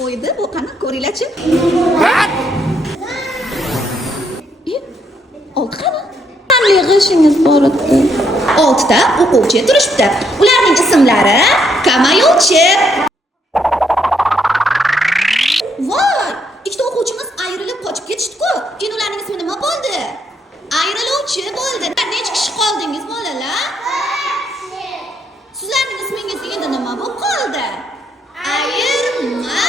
qo'ydi. Bu qani ko'ringlar-chi. 6 qani? Qanday g'ishingiz bor edi? 6 ta o'quvchi turishibdi. Ularning ismlari Kamayovchi. Voy, ikkita o'quvchimiz ayrilib qochib ketishdi-ku. Endi ularning ismi nima bo'ldi? Ayriluvchi bo'ldi. Necha kishi qoldingiz bolalar? Sizlarning ismingiz endi nima bo'lib qoldi? Ayirma.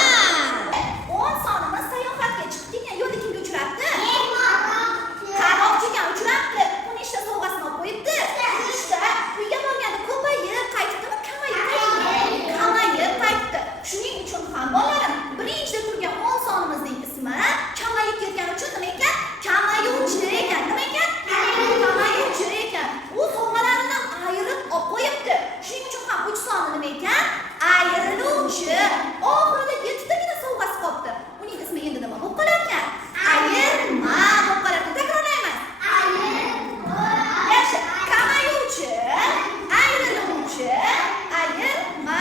10 sonimiz sayohatga chiqdik. Yo'lda kimga uchratdi? Qaroqchiga uchratdi. Uni ishda sovg'asini olib qo'yibdi. Ishda uyga borganda ko'payib qaytdimi, kamayib qaytdi. Shuning uchun ham bolalarim, birinchida turgan 10 sonimizning ismi kamayib ketgani uchun nima ekan? Kamayuvchi ekan. Nima ekan? Kamayuvchi ekan. U sovg'alarini ayirib olib qo'yibdi. Shuning uchun ham 3 soni nima ekan? Ayriluvchi. Oxirida 7 tagina sovg'asi qolibdi. Uning ismi endi nima bo'lib qolar ekan? Ayirma bo'lib qolar ekan. Takrorlaymiz. Ayirma. Yaxshi. Kamayuvchi, ayriluvchi, ayirma.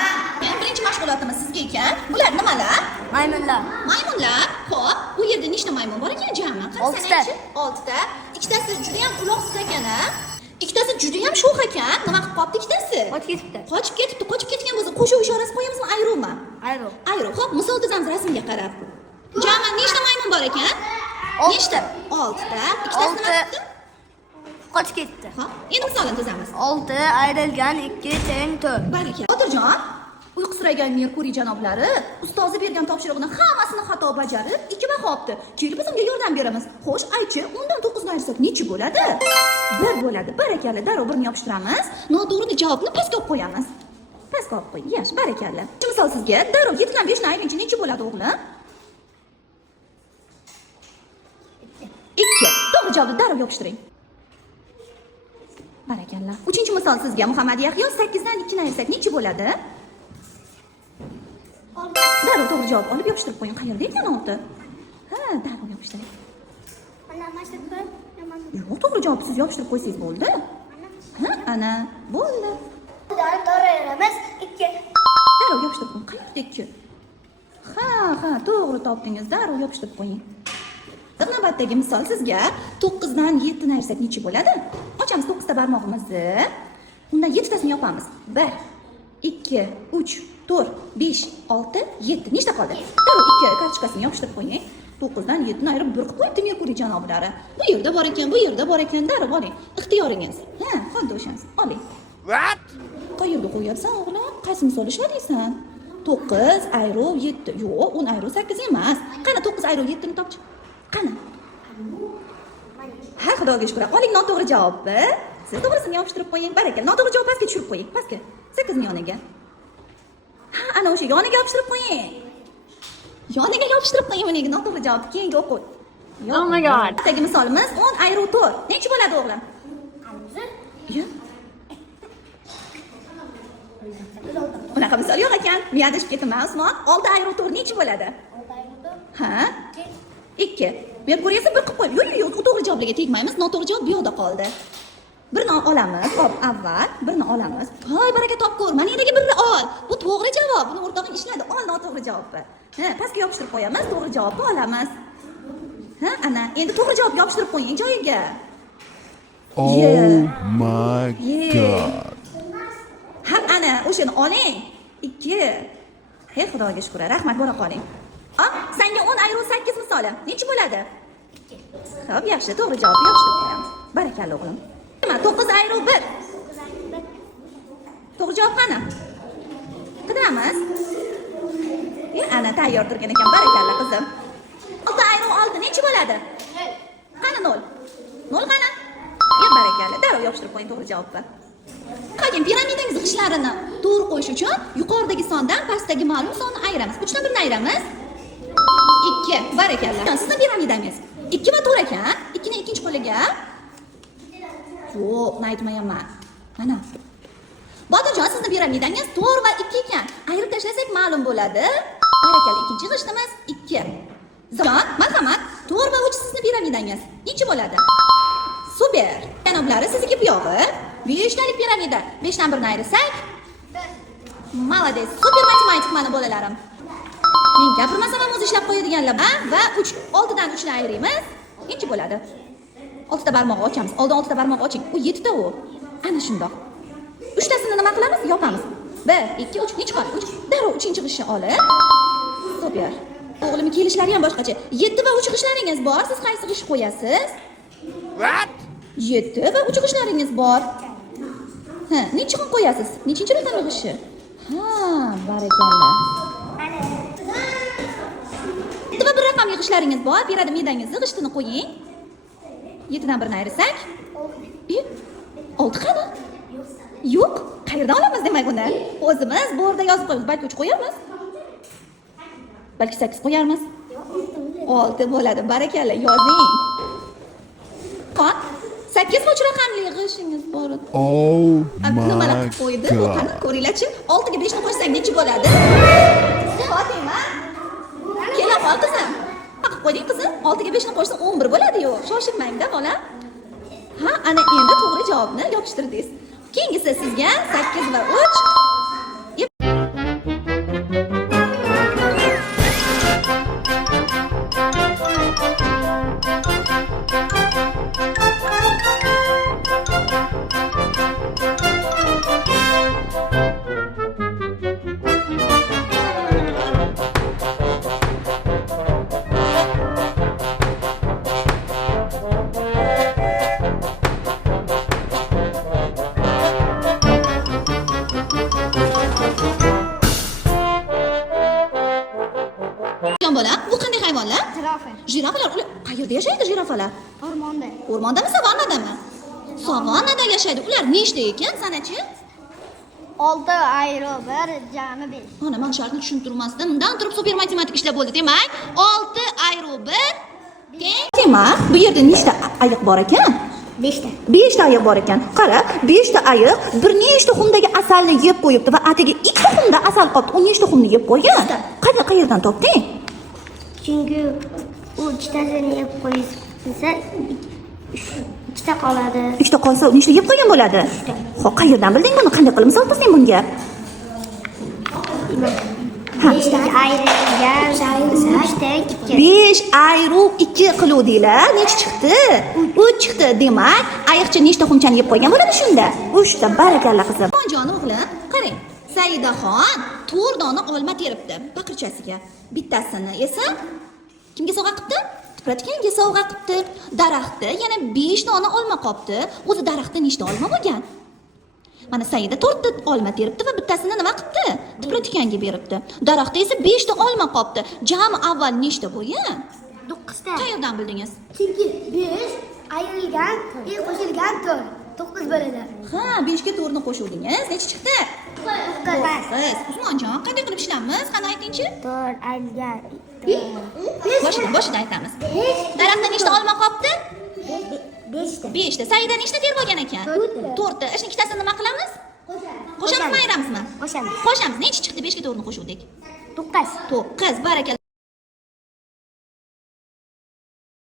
Birinchi mashg'ulotimiz sizga ekan. Bular nimalar? Maymunlar. Maymunlar. Xo'p, bu yerda nechta maymun bor ekan jami? 6 ta. 6 ta. Ikkitasi juda ham uloqsiz ekan-a. Ikkitasi juda ham sho'x ekan. Nima qilib qolibdi ikkitasi? Qochib ketibdi. Qochib ketgan bo'lsa, qo'shuv ishorasi qo'yamizmi, ayruvmi? Ayruv. Xo'p, misol tuzamiz rasmga qarab. Jami nechta maymun bor ekan? Nechta? 6 ta. Ikkitasi nima qildi? Qochib ketdi. Xo'p, endi misolini tuzamiz. 6 ayrilgan 2 teng 4. Barakalla. Botirjon, uyqusiragan Merkuriy janoblari ustozi bergan topshiriqni hammasini xato bajarib, 2 baho olibdi. Kelib bizga yordam beramiz. Xo'sh, aychi, 10 dan 9 ni ayirsak necha bo'ladi? 1 bo'ladi. Barakalla, darrov birini yopishtiramiz. Noto'g'ri javobni pastga olib qo'yamiz. Pastga olib qo'ying. Yaxshi, barakalla. Misol sizga darrov 7 dan 5 ni ayirguncha necha bo'ladi, o'g'lim? 2. To'g'ri javobni darrov yopishtiring. Barakalla. 3-misol sizga Muhammad Yahyo 8 dan 2 ni ayirsak necha bo'ladi? Darrov to'g'ri javob olib yopishtirib qo'ying. Qayerda ekan 6? Ha, darrov yopishtiring. Yo'q, to'g'ri javob siz yopishtirib qo'ysangiz bo'ldi. Ha, ana, bo'ldi. Darrov 2. Darrov yopishtirib qo'ying. Qayerda 2? Ha, to'g'ri topdingiz. Darrov yopishtirib qo'ying. Navbatdagi misol sizga 9 dan 7 ni ayirsak necha bo'ladi? Ochamiz 9 ta barmog'imizni. Undan 7 tasini yopamiz. 1, 2, 3, 4, 5, 6, 7. Nechta qoldi? Darrov 2 kartochkasini yopishtirib qo'ying. 9 dan 7 ni ayirib 1 qilib qo'yibdi Merkuriy janoblari. Bu yerda bor ekan, bu yerda bor ekan. Darrov oling. Ixtiyoringiz. Ha, xuddi o'shangiz. Oling. What? Qayerga qo'yapsan, o'g'lim? Qaysi misol ishladingsan? 9 ayruv 7. Yo'q, 10 ayruv 8 emas. Qani 9 ayruv 7 ni topchi. Qani? Ha, xudoga shukr. Oling noto'g'ri javobni. Siz to'g'risini yopishtirib qo'ying. Barakalla. Noto'g'ri javob pastga tushirib qo'ying. Pastga. 8 ni yoniga. Ha, ana o'sha yoniga yopishtirib qo'ying. Yoniga yopishtirib qo'ying uni. Noto'g'ri javobni keyingi o'qing. Oh my god. Bittagi misolimiz 10 ayruv 4. Necha bo'ladi, o'g'lim? Yo. Unaqa misol yo'q ekan. Men adashib ketdim-a, Usmon. 6 ayruv 4 necha bo'ladi? Ha? 2. Merkuriy esa 1 qilib qo'yib. Yo'q, to'g'ri javobga tegmaymiz. Noto'g'ri javob bu yoqda qoldi. Birini olamiz. Hop, avval birini olamiz. Hoy, baraka topko'r. Mana yerdagi birni ol. Bu to'g'ri javob. Buni o'rtog'ing ishladi. Ol noto'g'ri javobni. Ha, pastga yopishtirib qo'yamiz. To'g'ri javobni olamiz. Ha, ana, endi to'g'ri javob yopishtirib qo'ying joyiga. Oh my god. Ha, ana, o'shani oling. 2. Hey, xudoga shukr. Rahmat, bora qoling. Senga 10 ayruv 8 misoli. Necha bo'ladi? 2. Xo'p, yaxshi, to'g'ri javobni yopishtirib qo'yamiz. Barakalla, o'g'lim. 9 ayruv 1. To'g'ri javob qani? Qidiramiz. Ana tayyor turgan ekan. Barakalla, qizim. 6 ayruv 6 necha bo'ladi? 0. Qani 0? 0 qani? Barakalla, darrov yopishtirib qo'ying to'g'ri javobni. Qolgan piramidangiz g'ishtlarini to'g'ri qo'yish uchun yuqoridagi sondan pastdagi ma'lum sonni ayiramiz. 3 dan 1 ni ayiramiz. 2. Barakalla. Sizning piramidangiz 2 va 4 ekan. 2 ni ikkinchi qo'liga. Yo'q, men aytmayapman. Mana. Botirjon, sizning piramidangiz 4 va 2 ekan. Ayirib tashlasak ma'lum bo'ladi. Barakalla, ikkinchi g'ishtimiz 2. Jon, marhamat, 4 va 3 sizning piramidangiz necha bo'ladi? Super. Janoblari sizniki bu yog'i 5 talik piramida. 5 dan 1 ni ayirsak, Молодец. Super matematik mana bolalarim. Men gapirmasam ham o'zi ishlab qo'yadiganlar va 3 oltidan 3 ni ayiramiz. Nechi bo'ladi? 6 ta barmoq ochamiz. Oldin 6 ta barmoq oching. U 7 ta u. Ana shundoq. 3 tasini nima qilamiz? Yopamiz. 1 2 3 nechi qoldi? 3. Darrov 3-g'ishni olib. Super. O'g'lim kelishlari ham boshqacha. 7 va 3 g'ishlaringiz bor. Siz qaysi g'ish qo'yasiz? What? 7 va 3 g'ishlaringiz bor. Ha, nechi xil qo'yasiz? Nechinchi raqamli g'ishi? Ha, barakalla. 7 va 1 raqamli g'ishlaringiz bor. Beradi medangizni, g'ishtini qo'ying. 7 dan 1 ni ayirsak? 6 qani? Yo'q, qayerdan olamiz demak uni? O'zimiz borda yozib qo'yamiz. Balki 3 qo'yamiz. Balki 8 qo'yarmiz. 6 bo'ladi. Barakalla, yozing. Qon 8 va 3 raqamli g'ishingiz bor edi. Oh Nimalar my qilib qo'ydi? Qani god. ko'ringlar-chi. 6 ga 5 ni qo'shsak nechi bo'ladi? Fatima. Kela qol qizim. Qilib qo'yding qizim. 6 ga 5 ni qo'shsang 11 bo'ladi-yu. Shoshilmang-da, bola. Ha, ana endi to'g'ri javobni yopishtirdingiz. Keyingisi sizga 8 va 3. Bola, bu qanday hayvonlar? Jirafa. Jirafalar, ular qayerda yashaydi jirafalar? O'rmonda. O'rmondami, savannadami? Savannada yashaydi. Ular nechta ekan, sanachi? 6 ayrı 1 jami 5. Mana men shartni tushuntirmasdim. Undan turib super matematik ishlar bo'ldi. Demak, 6 ayru 1 teng. Demak, bu yerda nechta ayiq bor ekan? 5 ta. 5 ta ayiq bor ekan. Qara, 5 ta ayiq bir nechta xumdagi asalni yeb qo'yibdi va atiga 2 xumda asal qolibdi. U nechta xumni yeb qo'ygan? Qayerdan topding? Çünkü o 2 tasini yeb qo'ysa 2 ta qoladi. 2 ta qolsa, nechta yeb qo'ygan bo'ladi? Xo'p, qayerdan bilding buni? Qanday qilib misol qilsang bunga? 5 ta ayrilgan 3 ta 2. 5 ayru 2 qiluvdinglar. Necha chiqdi? 3 chiqdi. Demak, ayiqcha nechta xumchani yeb qo'ygan bo'ladi shunda? 3 ta. Barakalla qizim. Jon o'g'lim, qarang. Saidaxon 4 dona olma teribdi baqirchasiga. Bittasini esa kimga sovg'a qilibdi? Tipratikanga sovg'a qilibdi. Daraxtda yana 5 dona olma qolibdi. O'zi daraxtda nechta olma bo'lgan? Mana Saida 4 ta olma teribdi va bittasini nima qilibdi? Tipratikanga beribdi. Daraxtda esa 5 ta olma qolibdi. Jami avval nechta bo'lgan? 9 ta. Qayerdan bildingiz? Çünkü 5 ayrilgan, bir qo'shilgan 4. 9 bo'ladi. Ha, 5 ga 4 ni qo'shuvdingiz. Necha chiqdi? 9. Usmonjon, qanday qilib ishlaymiz? Qani aytingchi? 4 ayrilgan. Boshida aytamiz. Daraxtda nechta olma qolibdi? 5 ta. 5 ta. Saida nechta terib olgan ekan? 4 ta. Ishni ikkitasini nima qilamiz? Qo'shamizmi, ayramizmi? Qo'shamiz. Qo'shamiz. Necha chiqdi? 5 ga 4 ni qo'shuvdik. 9. 9. Barakalla.